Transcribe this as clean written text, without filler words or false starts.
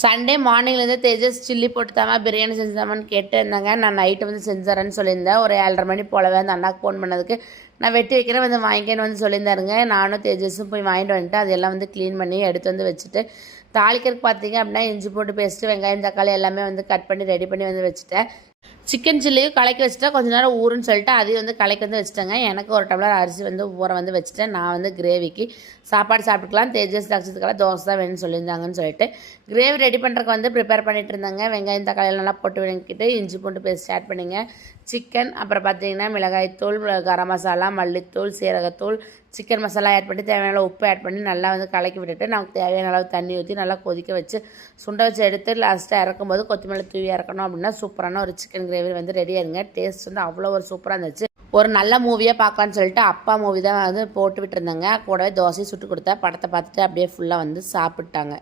Sunday மார்னிங்லேருந்து தேஜஸ் chilli போட்டு தாமா பிரியாணி செஞ்சுதாமான்னு கேட்டு இருந்தாங்க. நான் நைட்டு வந்து செஞ்சுறேன்னு சொல்லியிருந்தேன். ஒரு 7:30 மணி போலவே அந்த அண்ணாக்கு ஃபோன் பண்ணதுக்கு நான் வெட்டி வைக்கிறேன் வந்து வாங்கிக்கேன்னு வந்து சொல்லியிருந்தாருங்க. நானும் தேஜஸும் போய் வாங்கிட்டு வந்துட்டு அதெல்லாம் வந்து க்ளீன் பண்ணி எடுத்து வந்து வச்சுட்டு தாளிக்கிறதுக்கு பார்த்தீங்க அப்படின்னா இஞ்சி போட்டு பேஸ்ட்டு வெங்காயம் தக்காளி எல்லாமே வந்து கட் பண்ணி ரெடி பண்ணி வந்து வச்சுட்டேன். சிக்கன் சில்லியும் கலக்கி வச்சுட்டா கொஞ்சம் நேரம் ஊறுன்னு சொல்லிட்டு அதையும் வந்து கலக்கி வந்து வச்சுட்டேங்க. எனக்கு ஒரு டம்ளர் அரிசி வந்து ஊற வந்து வச்சுட்டேன். நான் வந்து கிரேவிக்கு சாப்பாடு சாப்பிட்டுக்கலாம். தேஜஸ் தக்ஷத்துக்கெல்லாம் தோசை தான் வேணும்னு சொல்லியிருந்தாங்கன்னு சொல்லிட்டு கிரேவி ரெடி பண்ணுறதுக்கு வந்து ப்ரிப்பேர் பண்ணிட்டு இருந்தாங்க. வெங்காயம் தக்காளி நல்லா போட்டு வதக்கிட்டு இஞ்சி பூண்டு பேஸ்ட் ஆட் பண்ணிங்க. சிக்கன் அப்புறம் பார்த்தீங்கன்னா மிளகாய்த்தூள், கரம் மசாலா, மல்லித்தூள், சீரகத்தூள், சிக்கன் மசாலா ஆட் பண்ணி தேவையான உப்பு ஆட் பண்ணி நல்லா வந்து கலக்கி விட்டுட்டு நமக்கு தேவையான அளவு தண்ணி ஊற்றி நல்லா கொதிக்க வச்சு சுண்டை வச்சு எடுத்து லாஸ்ட்டாக இறக்கும்போது கொத்தமல்லி தூவி இறக்கணும் அப்படின்னா சூப்பரான ஒரு சிக்கன் கிரேவி வந்து ரெடியாக இருங்க. டேஸ்ட் வந்து அவ்வளோ ஒரு சூப்பராக இருந்துச்சு. ஒரு நல்ல மூவியாக பார்க்கலான்னு சொல்லிட்டு அப்பா மூவி தான் வந்து போட்டு விட்டுருந்தாங்க. கூடவே தோசையை சுட்டு கொடுத்தா படத்தை பார்த்துட்டு அப்படியே ஃபுல்லாக வந்து சாப்பிட்டாங்க.